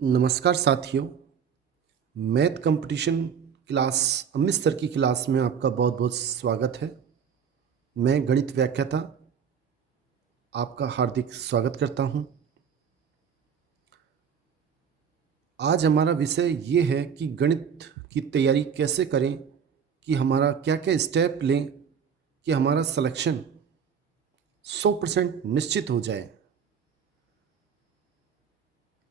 नमस्कार साथियों। Math competition class 19 sir की क्लास में आपका बहुत बहुत स्वागत है। मैं गणित व्याख्याता आपका हार्दिक स्वागत करता हूं। आज हमारा विषय ये है कि गणित की तैयारी कैसे करें, कि हमारा क्या क्या स्टेप लें कि हमारा सिलेक्शन 100% निश्चित हो जाए।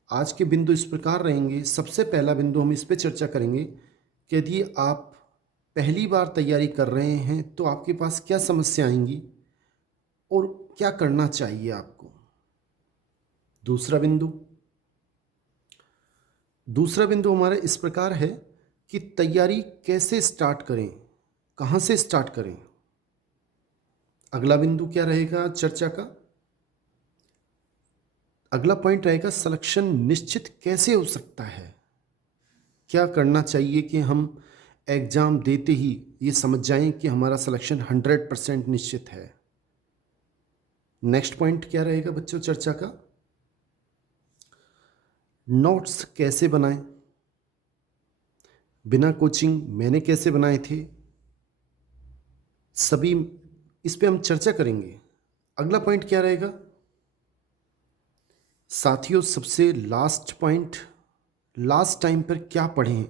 आज के बिंदु इस प्रकार रहेंगे। सबसे पहला बिंदु हम इस पे चर्चा करेंगे कि यदि आप पहली बार तैयारी कर रहे हैं तो आपके पास क्या समस्या आएंगी और क्या करना चाहिए आपको। दूसरा बिंदु दूसरा बिंदु हमारा इस प्रकार है कि तैयारी कैसे स्टार्ट करें, कहाँ से स्टार्ट करें। अगला बिंदु क्या रहेगा चर्चा का? अगला पॉइंट रहेगा सिलेक्शन निश्चित कैसे हो सकता है, क्या करना चाहिए कि हम एग्ज़ाम देते ही ये समझ जाएं कि हमारा सिलेक्शन 100% निश्चित है। नेक्स्ट पॉइंट क्या रहेगा बच्चों चर्चा का? नोट्स कैसे बनाएं, बिना कोचिंग मैंने कैसे बनाए थे, सभी इस पे हम चर्चा करेंगे। अगला पॉइंट क्या रहेगा साथियों? सबसे लास्ट पॉइंट, लास्ट टाइम पर क्या पढ़ें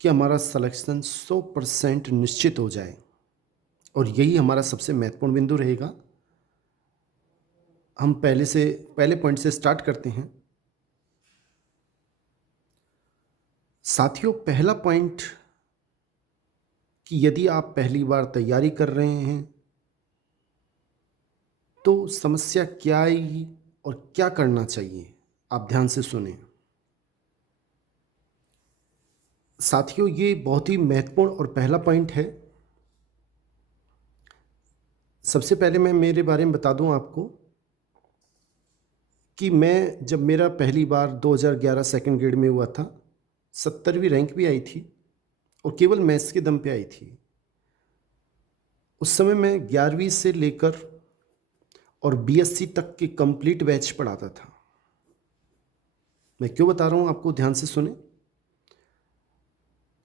कि हमारा सिलेक्शन 100% निश्चित हो जाए, और यही हमारा सबसे महत्वपूर्ण बिंदु रहेगा। हम पहले पॉइंट से स्टार्ट करते हैं साथियों। पहला पॉइंट कि यदि आप पहली बार तैयारी कर रहे हैं तो समस्या क्या आएगी और क्या करना चाहिए, आप ध्यान से सुने साथियों। ये बहुत ही महत्वपूर्ण और पहला पॉइंट है। सबसे पहले मैं मेरे बारे में बता दूं आपको कि मैं जब मेरा पहली बार 2011 सेकंड ग्रेड में हुआ था, 70वीं रैंक भी आई थी और केवल मैथ्स के दम पे आई थी। उस समय मैं 11वीं से लेकर और बीएससी तक के कंप्लीट बैच पढ़ाता था। मैं क्यों बता रहा हूँ आपको, ध्यान से सुने।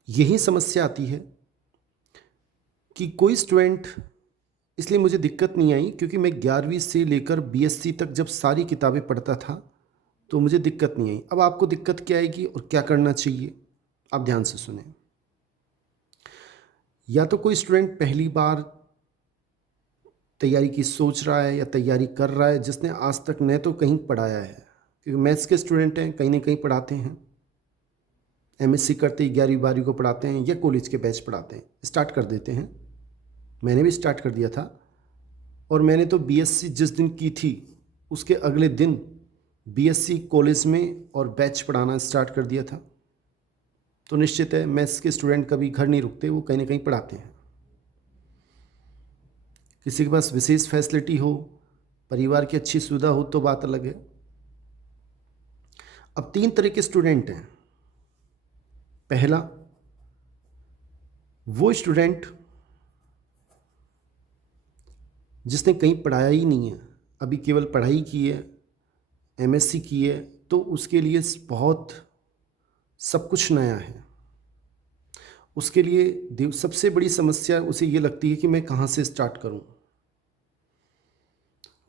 यही समस्या आती है कि कोई स्टूडेंट, इसलिए मुझे दिक्कत नहीं आई क्योंकि मैं 11वीं से लेकर बीएससी तक जब सारी किताबें पढ़ता था तो मुझे दिक्कत नहीं आई। अब आपको दिक्कत क्या आएगी और क्या करना चाहिए, आप ध्यान से सुने। या तो कोई स्टूडेंट पहली बार तैयारी की सोच रहा है या तैयारी कर रहा है जिसने आज तक न तो कहीं पढ़ाया है, क्योंकि मैथ्स के स्टूडेंट हैं, कहीं ना कहीं पढ़ाते हैं, एमएससी करते ही 11वीं 12वीं को पढ़ाते हैं या कॉलेज के बैच पढ़ाते हैं, स्टार्ट कर देते हैं। मैंने भी स्टार्ट कर दिया था और मैंने तो बीएससी जिस दिन की थी उसके अगले दिन बीएससी कॉलेज में और बैच पढ़ाना स्टार्ट कर दिया था। तो निश्चित है मैथ्स के स्टूडेंट कभी घर नहीं रुकते, वो कहीं ना कहीं पढ़ाते हैं। किसी के पास विशेष फैसिलिटी हो, परिवार की अच्छी सुविधा हो तो बात अलग है। अब 3 तरह के स्टूडेंट हैं। पहला, वो स्टूडेंट जिसने कहीं पढ़ाया ही नहीं है, अभी केवल पढ़ाई की है, एमएससी की है, तो उसके लिए बहुत सब कुछ नया है। उसके लिए सबसे बड़ी समस्या उसे ये लगती है कि मैं कहाँ से स्टार्ट करूँ।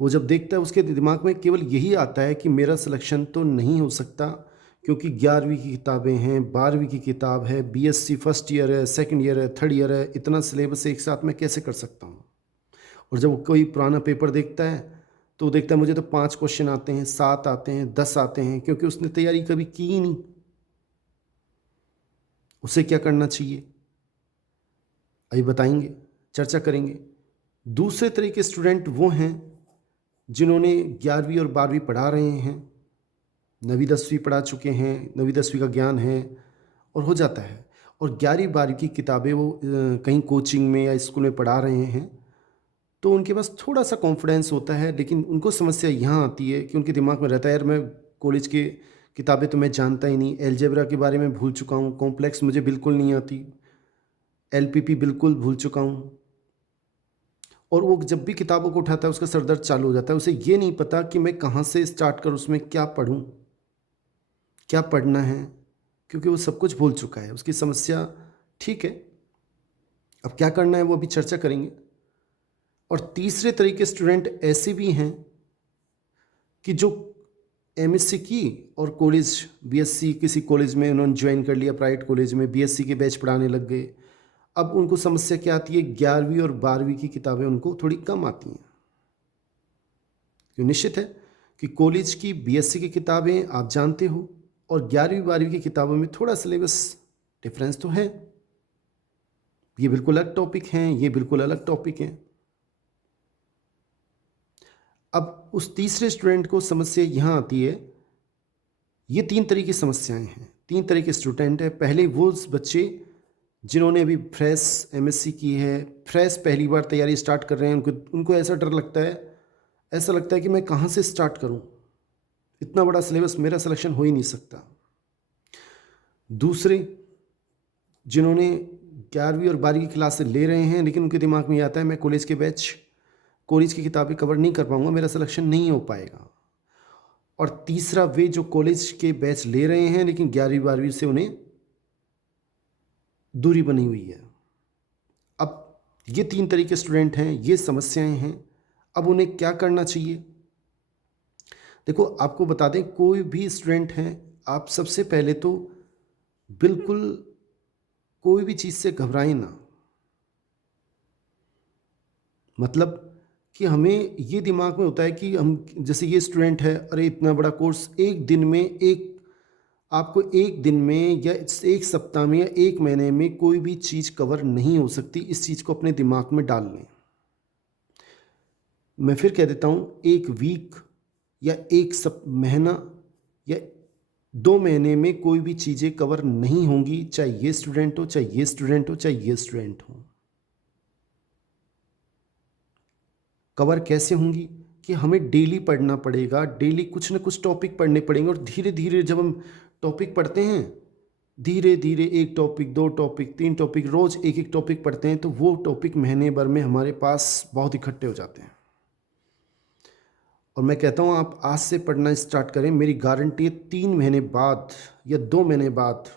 वो जब देखता है उसके दिमाग में केवल यही आता है कि मेरा सिलेक्शन तो नहीं हो सकता, क्योंकि 11वीं की किताबें हैं, 12वीं की किताब है, बीएससी फर्स्ट ईयर है, सेकंड ईयर है, थर्ड ईयर है, इतना सिलेबस एक साथ मैं कैसे कर सकता हूँ। और जब वो कोई पुराना पेपर देखता है तो वो देखता है मुझे तो 5 क्वेश्चन आते हैं, 7 आते हैं, 10 आते हैं, क्योंकि उसने तैयारी कभी की ही नहीं। उसे क्या करना चाहिए अभी बताएंगे, चर्चा करेंगे। दूसरे तरह के स्टूडेंट वो हैं जिन्होंने 11वीं और 12वीं पढ़ा रहे हैं, 9वीं 10वीं पढ़ा चुके हैं, 9वीं 10वीं का ज्ञान है और हो जाता है, और 11वीं 12वीं की किताबें वो कहीं कोचिंग में या स्कूल में पढ़ा रहे हैं, तो उनके पास थोड़ा सा कॉन्फिडेंस होता है। लेकिन उनको समस्या यहाँ आती है कि उनके दिमाग में रहता है यार मैं कॉलेज के किताबें तो मैं जानता ही नहीं, अलजेब्रा के बारे में भूल चुका हूँ, कॉम्प्लेक्स मुझे बिल्कुल नहीं आती, एलपीपी बिल्कुल भूल चुका हूँ। और वो जब भी किताबों को उठाता है उसका सर दर्द चालू हो जाता है। उसे ये नहीं पता कि मैं कहाँ से स्टार्ट करूँ, उसमें क्या पढूँ। क्या पढ़ना है, क्योंकि वो सब कुछ भूल चुका है। उसकी समस्या ठीक है, अब क्या करना है वो अभी चर्चा करेंगे। और तीसरे तरह के स्टूडेंट ऐसे भी हैं कि जो एमएससी की और कॉलेज बीएससी किसी कॉलेज में उन्होंने ज्वाइन कर लिया, प्राइवेट कॉलेज में बीएससी के बैच पढ़ाने लग गए। अब उनको समस्या क्या आती है, 11वीं और 12वीं की किताबें उनको थोड़ी कम आती हैं। तो निश्चित है कि कॉलेज की बीएससी की किताबें आप जानते हो और 11वीं 12वीं की किताबों में थोड़ा सिलेबस डिफरेंस तो है। ये बिल्कुल अलग टॉपिक हैं, ये बिल्कुल अलग टॉपिक हैं। अब उस तीसरे स्टूडेंट को समस्या यहाँ आती है, ये 3 तरह की समस्याएं हैं, 3 तरह के स्टूडेंट हैं। पहले वो बच्चे जिन्होंने अभी फ्रेश एमएससी की है, फ्रेश पहली बार तैयारी स्टार्ट कर रहे हैं, उनको ऐसा डर लगता है, ऐसा लगता है कि मैं कहाँ से स्टार्ट करूँ, इतना बड़ा सिलेबस, मेरा सिलेक्शन हो ही नहीं सकता। दूसरे जिन्होंने 11वीं और 12वीं की क्लास से ले रहे हैं, लेकिन उनके दिमाग में ये आता है मैं कॉलेज की किताबें कवर नहीं कर पाऊंगा, मेरा सिलेक्शन नहीं हो पाएगा। और तीसरा वे जो कॉलेज के बैच ले रहे हैं लेकिन 11वीं 12वीं से उन्हें दूरी बनी हुई है। अब ये 3 तरह के स्टूडेंट हैं, ये समस्याएं हैं। अब उन्हें क्या करना चाहिए? देखो, आपको बता दें, कोई भी स्टूडेंट हैं, आप सबसे पहले तो बिल्कुल कोई भी चीज़ से घबराएं ना। मतलब कि हमें ये दिमाग में होता है कि हम, जैसे ये स्टूडेंट है, अरे इतना बड़ा कोर्स एक दिन में, आपको एक दिन में या एक सप्ताह में या एक महीने में कोई भी चीज़ कवर नहीं हो सकती। इस चीज़ को अपने दिमाग में डाल लें। मैं फिर कह देता हूँ, एक वीक या एक महीना या 2 महीने में कोई भी चीज़ें कवर नहीं होंगी, चाहे ये स्टूडेंट हो, चाहे ये स्टूडेंट हो, चाहे ये स्टूडेंट हो। कवर कैसे होंगी कि हमें डेली पढ़ना पड़ेगा, डेली कुछ ना कुछ टॉपिक पढ़ने पड़ेंगे। और धीरे धीरे जब हम टॉपिक पढ़ते हैं, धीरे धीरे 1 टॉपिक, 2 टॉपिक, 3 टॉपिक, रोज़ एक एक टॉपिक पढ़ते हैं, तो वो टॉपिक महीने भर में हमारे पास बहुत इकट्ठे हो जाते हैं। और मैं कहता हूँ आप आज से पढ़ना स्टार्ट करें, मेरी गारंटी है 3 महीने बाद या 2 महीने बाद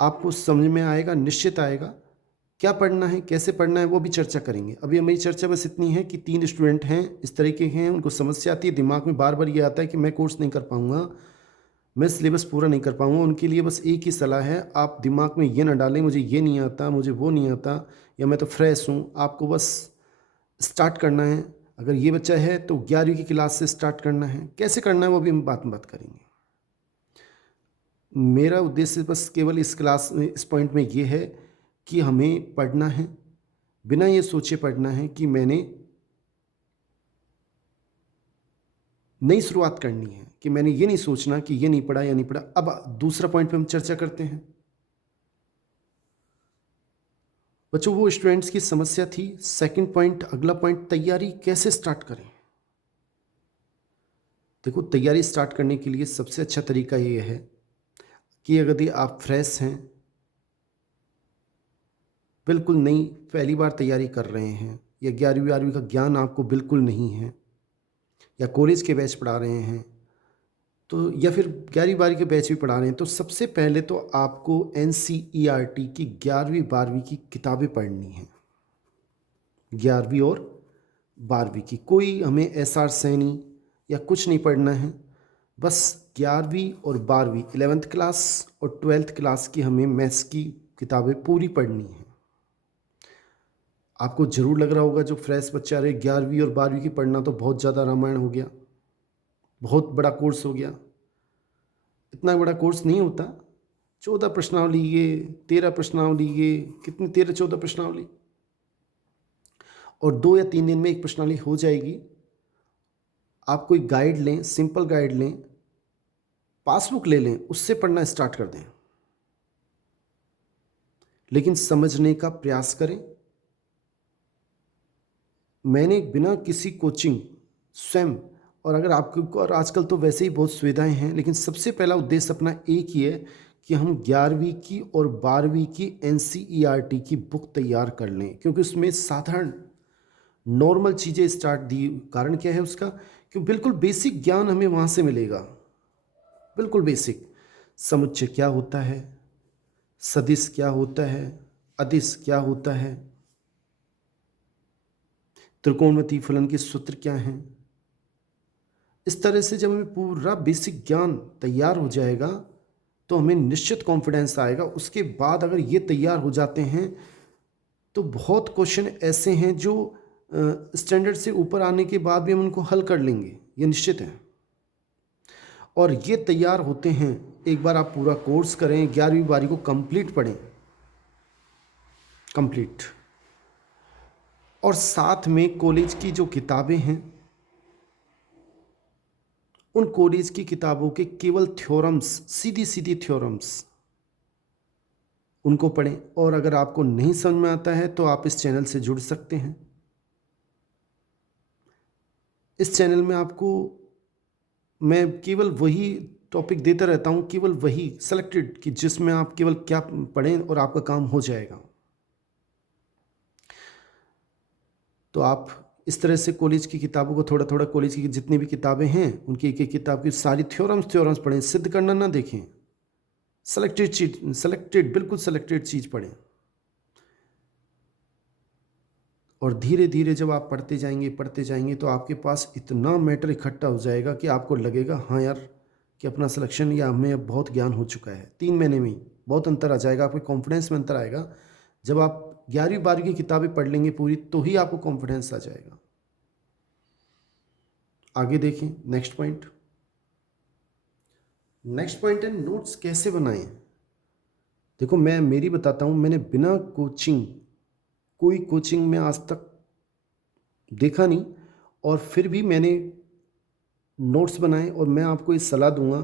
आपको समझ में आएगा, निश्चित आएगा। क्या पढ़ना है, कैसे पढ़ना है, वो भी चर्चा करेंगे। अभी हमारी चर्चा बस इतनी है कि 3 स्टूडेंट हैं, इस तरह के हैं, उनको समस्या आती है, दिमाग में बार बार ये आता है कि मैं कोर्स नहीं कर पाऊँगा, मैं सिलेबस पूरा नहीं कर पाऊँगा। उनके लिए बस एक ही सलाह है, आप दिमाग में ये ना डालें मुझे ये नहीं आता, मुझे वो नहीं आता, या मैं तो फ्रेश हूँ। आपको बस स्टार्ट करना है। अगर ये बच्चा है तो 11वीं की क्लास से स्टार्ट करना है। कैसे करना है वो भी हम बात में बात करेंगे। मेरा उद्देश्य बस केवल इस पॉइंट में ये है कि हमें पढ़ना है, बिना ये सोचे पढ़ना है कि मैंने नई शुरुआत करनी है, कि मैंने ये नहीं सोचना कि ये नहीं पढ़ा या नहीं पढ़ा। अब दूसरा पॉइंट पे हम चर्चा करते हैं। बच्चों, वो स्टूडेंट्स की समस्या थी। सेकंड पॉइंट, अगला पॉइंट, तैयारी कैसे स्टार्ट करें। देखो, तैयारी स्टार्ट करने के लिए सबसे अच्छा तरीका ये है कि अगर आप फ्रेश हैं, बिल्कुल नई पहली बार तैयारी कर रहे हैं, या 11वीं 12वीं का ज्ञान आपको बिल्कुल नहीं है, या कॉलेज के बैच पढ़ा रहे हैं, तो या फिर 11वीं 12वीं के बैच भी पढ़ा रहे हैं, तो सबसे पहले तो आपको NCERT की 11वीं 12वीं की किताबें पढ़नी हैं। 11वीं और 12वीं की कोई हमें SR सैनी या कुछ नहीं पढ़ना है। बस 11वीं और 12वीं 11th क्लास और 12th क्लास की हमें मैथ्स की किताबें पूरी पढ़नी है। आपको ज़रूर लग रहा होगा जो फ्रेश बच्चा रहे 11वीं और 12वीं की पढ़ना तो बहुत ज़्यादा रामायण हो गया, बहुत बड़ा कोर्स हो गया। इतना बड़ा कोर्स नहीं होता। 14 प्रश्नावली, ये 13 प्रश्नावली, ये कितनी 13-14 प्रश्नावली, और 2 या 3 दिन में एक प्रश्नावली हो जाएगी। आप कोई गाइड लें, सिंपल गाइड लें, पासबुक ले लें, उससे पढ़ना स्टार्ट कर दें, लेकिन समझने का प्रयास करें। मैंने बिना किसी कोचिंग स्वयं, और अगर आपको, और आजकल तो वैसे ही बहुत सुविधाएं हैं, लेकिन सबसे पहला उद्देश्य अपना एक ही है कि हम 11वीं की और 12वीं की NCERT की बुक तैयार कर लें, क्योंकि उसमें साधारण नॉर्मल चीज़ें स्टार्ट दी। कारण क्या है उसका कि बिल्कुल बेसिक ज्ञान हमें वहाँ से मिलेगा, बिल्कुल बेसिक। समुच्चय क्या होता है, सदिश क्या होता है, अदिश क्या होता है, त्रिकोणमिति फलन के सूत्र क्या हैं। इस तरह से जब हमें पूरा बेसिक ज्ञान तैयार हो जाएगा तो हमें निश्चित कॉन्फिडेंस आएगा। उसके बाद अगर ये तैयार हो जाते हैं तो बहुत क्वेश्चन ऐसे हैं जो स्टैंडर्ड से ऊपर आने के बाद भी हम उनको हल कर लेंगे, ये निश्चित है। और ये तैयार होते हैं, एक बार आप पूरा कोर्स करें, 11वीं 12वीं को कंप्लीट पढ़ें, कंप्लीट। और साथ में कॉलेज की जो किताबें हैं, उन कॉलेज की किताबों के केवल थ्योरम्स, सीधी सीधी थ्योरम्स, उनको पढ़ें। और अगर आपको नहीं समझ में आता है तो आप इस चैनल से जुड़ सकते हैं। इस चैनल में आपको मैं केवल वही टॉपिक देता रहता हूँ, केवल वही सेलेक्टेड, कि जिसमें आप केवल क्या पढ़ें और आपका काम हो जाएगा। तो आप इस तरह से कॉलेज की किताबों को थोड़ा थोड़ा, कॉलेज की जितनी भी किताबें हैं उनकी एक एक किताब की सारी थ्योरम्स पढ़ें, सिद्ध करना ना देखें, सेलेक्टेड चीज, सेलेक्टेड, बिल्कुल सेलेक्टेड चीज़ पढ़ें। और धीरे धीरे जब आप पढ़ते जाएंगे तो आपके पास इतना मैटर इकट्ठा हो जाएगा कि आपको लगेगा हाँ यार कि अपना सिलेक्शन या हमें अब बहुत ज्ञान हो चुका है। 3 महीने में ही बहुत अंतर आ जाएगा, आपके कॉन्फिडेंस में अंतर आएगा। जब आप 11वीं 12वीं की किताबें पढ़ लेंगे पूरी तो ही आपको कॉन्फिडेंस आ जाएगा। आगे देखें, नेक्स्ट पॉइंट। नेक्स्ट पॉइंट है नोट्स कैसे बनाएं। देखो मैं मेरी बताता हूँ, मैंने बिना कोचिंग, कोई कोचिंग में आज तक देखा नहीं, और फिर भी मैंने नोट्स बनाए। और मैं आपको इस सलाह दूंगा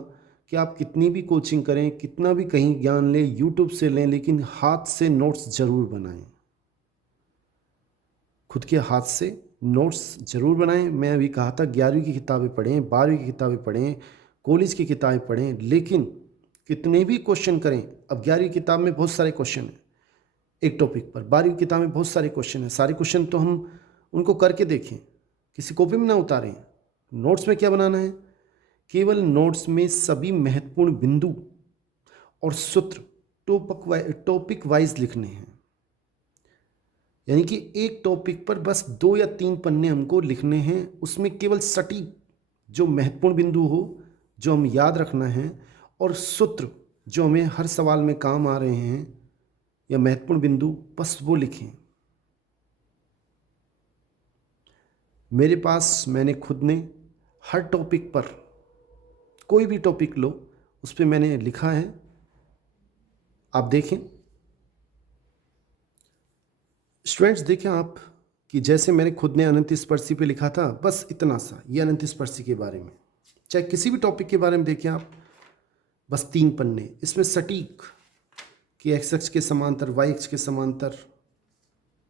कि आप कितनी भी कोचिंग करें, कितना भी कहीं ज्ञान लें, यूट्यूब से लें, लेकिन हाथ से नोट्स ज़रूर बनाएं, खुद के हाथ से नोट्स ज़रूर बनाएं। मैं अभी कहा था 11वीं की किताबें पढ़ें, 12वीं की किताबें पढ़ें, कॉलेज की किताबें पढ़ें, लेकिन कितने भी क्वेश्चन करें। अब 11वीं किताब में बहुत सारे क्वेश्चन हैं एक टॉपिक पर, 12वीं किताब में बहुत सारे क्वेश्चन हैं। सारे क्वेश्चन तो हम उनको करके देखें, किसी कॉपी में ना उतारें। नोट्स में क्या बनाना है, केवल नोट्स में सभी महत्वपूर्ण बिंदु और सूत्र टॉपिक वाइज लिखने हैं। यानी कि एक टॉपिक पर बस 2 या 3 पन्ने हमको लिखने हैं, उसमें केवल सटीक जो महत्वपूर्ण बिंदु हो, जो हम याद रखना है, और सूत्र जो हमें हर सवाल में काम आ रहे हैं, या महत्वपूर्ण बिंदु, बस वो लिखें। मेरे पास, मैंने खुद ने हर टॉपिक पर, कोई भी टॉपिक लो उस पर मैंने लिखा है, आप देखें। स्टूडेंट्स देखें आप कि जैसे मैंने खुद ने अनंत स्पर्शी पे लिखा था, बस इतना सा, ये अनंत स्पर्शी के बारे में। चाहे किसी भी टॉपिक के बारे में देखें आप, बस 3 पन्ने, इसमें सटीक कि एक्स अक्ष के समांतर, वाई अक्ष के समांतर,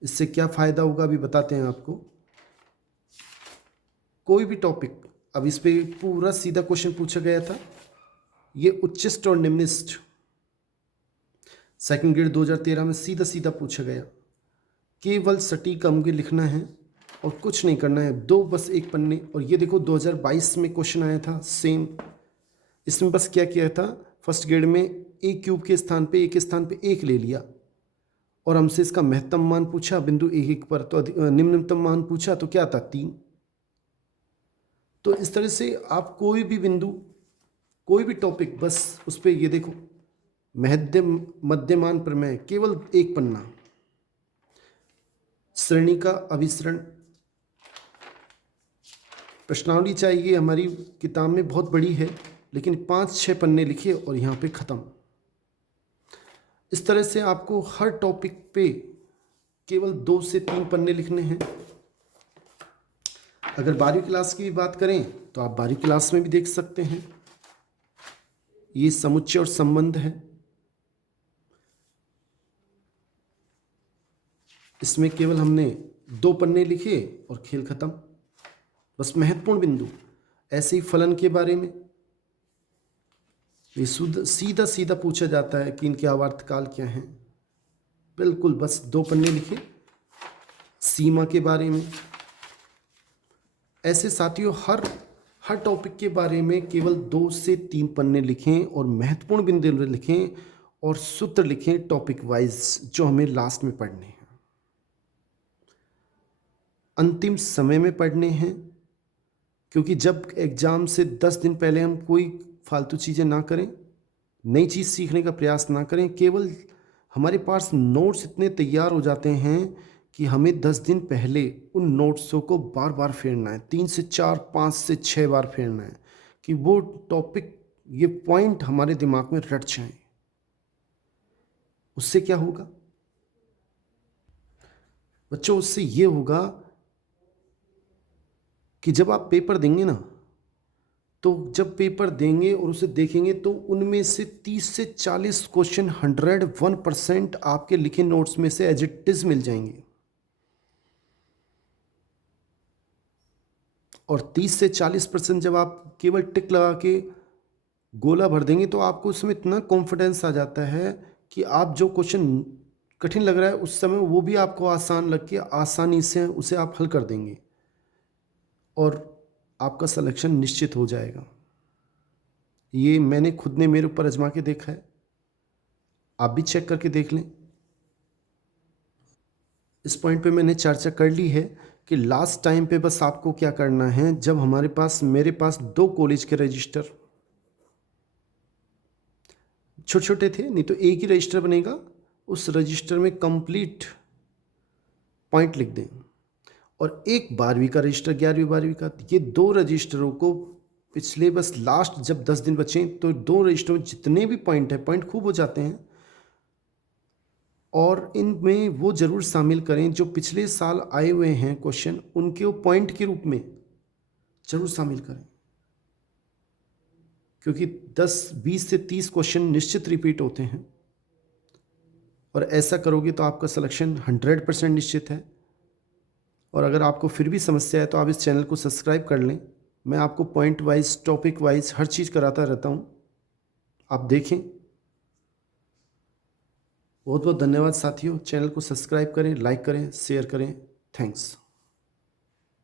इससे क्या फ़ायदा होगा अभी बताते हैं आपको। कोई भी टॉपिक, अब इस पर पूरा सीधा क्वेश्चन पूछा गया था, ये उच्चिष्ट और निम्निष्ट, सेकंड ग्रेड 2013 में सीधा सीधा पूछा गया। केवल सटीक हमको लिखना है और कुछ नहीं करना है, 2 बस 1 पन्ने। और ये देखो 2022 में क्वेश्चन आया था सेम, इसमें बस क्या किया था, फर्स्ट ग्रेड में a क्यूब के स्थान पे, a के स्थान पे 1 ले लिया, और हमसे इसका महत्तम मान पूछा बिंदु 1 पर, तो निम्नतम मान पूछा तो क्या था 3। तो इस तरह से आप कोई भी बिंदु, कोई भी टॉपिक, बस उस पर ये देखो मध्यमान प्रमेय, केवल 1 पन्ना। श्रेणी का अभिसरण प्रश्नावली चाहिए, हमारी किताब में बहुत बड़ी है, लेकिन 5-6 पन्ने लिखिए और यहाँ पे ख़त्म। इस तरह से आपको हर टॉपिक पे केवल 2 से 3 पन्ने लिखने हैं। अगर 12वीं क्लास की भी बात करें तो आप 12वीं क्लास में भी देख सकते हैं, ये समुच्चय और संबंध है। इसमें केवल हमने 2 पन्ने लिखे और खेल खत्म, बस महत्वपूर्ण बिंदु। ऐसे ही फलन के बारे में ये सीधा सीधा पूछा जाता है कि इनके आवर्तकाल क्या हैं, बिल्कुल बस 2 पन्ने लिखे। सीमा के बारे में, ऐसे साथियों हर हर टॉपिक के बारे में केवल 2 से 3 पन्ने लिखें और महत्वपूर्ण बिंदु लिखें और सूत्र लिखें टॉपिक वाइज, जो हमें लास्ट में पढ़ने हैं, अंतिम समय में पढ़ने हैं। क्योंकि जब एग्ज़ाम से 10 दिन पहले हम कोई फालतू चीज़ें ना करें, नई चीज़ सीखने का प्रयास ना करें, केवल हमारे पास नोट्स इतने तैयार हो जाते हैं कि हमें 10 दिन पहले उन नोट्सों को बार बार फेरना है, 3 से 4, 5 से 6 बार फेरना है कि वो टॉपिक, ये पॉइंट हमारे दिमाग में रट जाएं। उससे क्या होगा बच्चों? उससे ये होगा कि जब आप पेपर देंगे ना, तो जब पेपर देंगे और उसे देखेंगे तो उनमें से 30 से 40 क्वेश्चन 101% आपके लिखे नोट्स में से एज इट इज मिल जाएंगे। और 30 से 40% जब आप केवल टिक लगा के गोला भर देंगे तो आपको उसमें इतना कॉन्फिडेंस आ जाता है कि आप जो क्वेश्चन कठिन लग रहा है उस समय वो भी आपको आसान लग के आसानी से उसे आप हल कर देंगे और आपका सिलेक्शन निश्चित हो जाएगा। ये मैंने खुद ने मेरे ऊपर आजमा के देखा है, आप भी चेक करके देख लें। इस पॉइंट पे मैंने चर्चा कर ली है कि लास्ट टाइम पे बस आपको क्या करना है, जब मेरे पास 2 कॉलेज के रजिस्टर छोटे छोटे थे, नहीं तो एक ही रजिस्टर बनेगा, उस रजिस्टर में कंप्लीट पॉइंट लिख दें। और एक 12वीं का रजिस्टर, 11वीं 12वीं का, ये 2 रजिस्टरों को पिछले बस लास्ट जब 10 दिन बचे तो 2 रजिस्टरों में जितने भी पॉइंट है, पॉइंट खूब हो जाते हैं, और इनमें वो ज़रूर शामिल करें जो पिछले साल आए हुए हैं क्वेश्चन, उनके वो पॉइंट के रूप में ज़रूर शामिल करें। क्योंकि 10, 20 से 30 क्वेश्चन निश्चित रिपीट होते हैं और ऐसा करोगे तो आपका सिलेक्शन 100% निश्चित है। और अगर आपको फिर भी समस्या है तो आप इस चैनल को सब्सक्राइब कर लें। मैं आपको पॉइंट वाइज, टॉपिक वाइज हर चीज़ कराता रहता हूँ, आप देखें। बहुत बहुत धन्यवाद साथियों। चैनल को सब्सक्राइब करें, लाइक करें, शेयर करें। थैंक्स।